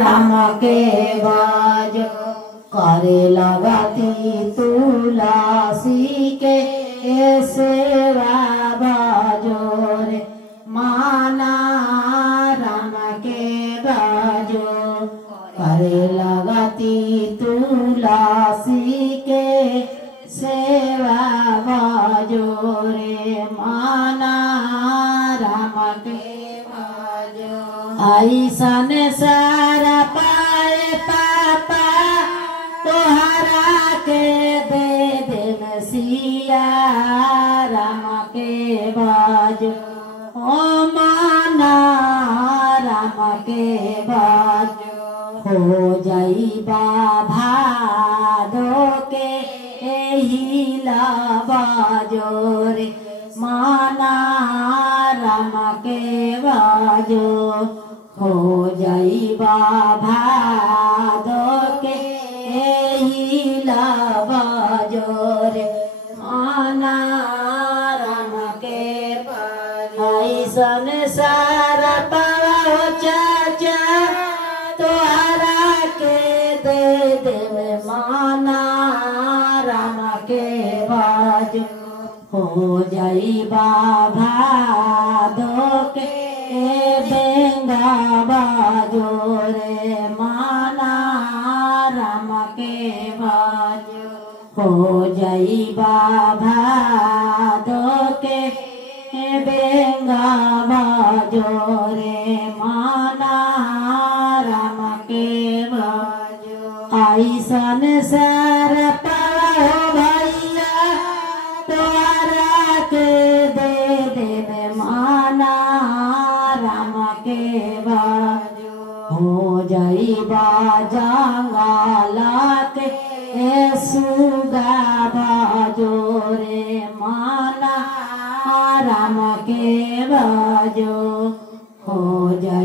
राम के बाजो करे लगाती तुलसी के सेवा बाजो रे माना राम के बाजो करे लगाती तुलसी के सेवा बाजो रे माना राम के ऐसन सारा पाए पापा तोहरा के दे दे सिया राम के बाज ओ माना राम के बाज हो जाई भादो के हिला बाजो रे माना राम के बाजो हो जाई भादो के हिला बाजो रे माना राम के बाजो ऐसन सारा पाओ चाचा तोहरा के दे दे माना राम के बाजो हो जाई भादो के बेंगा बाजो रे माना राम के बाजो हो जाई भादो के बेंगा बाजो रे माना राम के बाजो ऐसन सर पाओ भैया तोहरा के दे दे माना राम के बाजो हो जाई जंगला के सुगा बाजो रे माना राम के बाजो हो जाई।